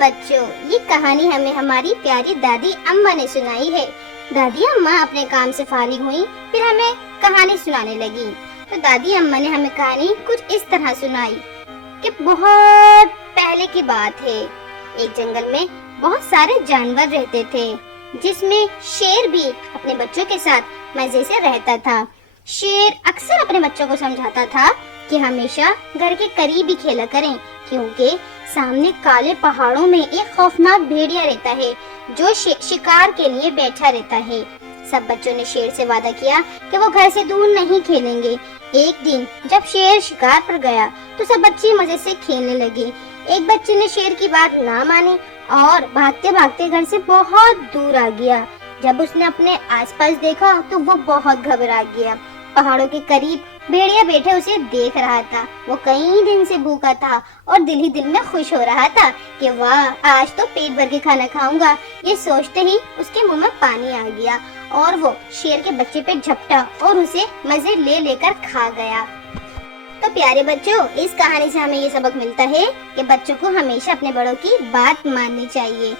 بچوں، یہ کہانی ہمیں ہماری پیاری دادی اماں نے سنائی ہے۔ دادی اماں اپنے کام سے فارغ ہوئیں، پھر ہمیں کہانی سنانے لگی۔ تو دادی اماں نے ہمیں کہانی کچھ اس طرح سنائی کہ بہت پہلے کی بات ہے، ایک جنگل میں بہت سارے جانور رہتے تھے، جس میں شیر بھی اپنے بچوں کے ساتھ مزے سے رہتا تھا۔ شیر اکثر اپنے بچوں کو سمجھاتا تھا کہ ہمیشہ گھر کے قریب ہی کھیلا کریں، کیونکہ سامنے کالے پہاڑوں میں ایک خوفناک بھیڑیا رہتا ہے جو شکار کے لیے بیٹھا رہتا ہے۔ سب بچوں نے شیر سے وعدہ کیا کہ وہ گھر سے دور نہیں کھیلیں گے۔ ایک دن جب شیر شکار پر گیا تو سب بچے مزے سے کھیلنے لگے۔ ایک بچے نے شیر کی بات نہ مانی اور بھاگتے بھاگتے گھر سے بہت دور آ گیا۔ جب اس نے اپنے آس پاس دیکھا تو وہ بہت گھبرا گیا۔ پہاڑوں کے قریب بھیڑیا بیٹھے اسے دیکھ رہا تھا۔ وہ کئی دن سے بھوکا تھا اور دل ہی دل میں خوش ہو رہا تھا کہ واہ، آج تو پیٹ بھر کے کھانا کھاؤں گا۔ یہ سوچتے ہی اس کے منہ میں پانی آ گیا اور وہ شیر کے بچے پہ جھپٹا اور اسے مزے لے لے کر کھا گیا۔ تو پیارے بچوں، اس کہانی سے ہمیں یہ سبق ملتا ہے کہ بچوں کو ہمیشہ اپنے بڑوں کی بات ماننی چاہیے۔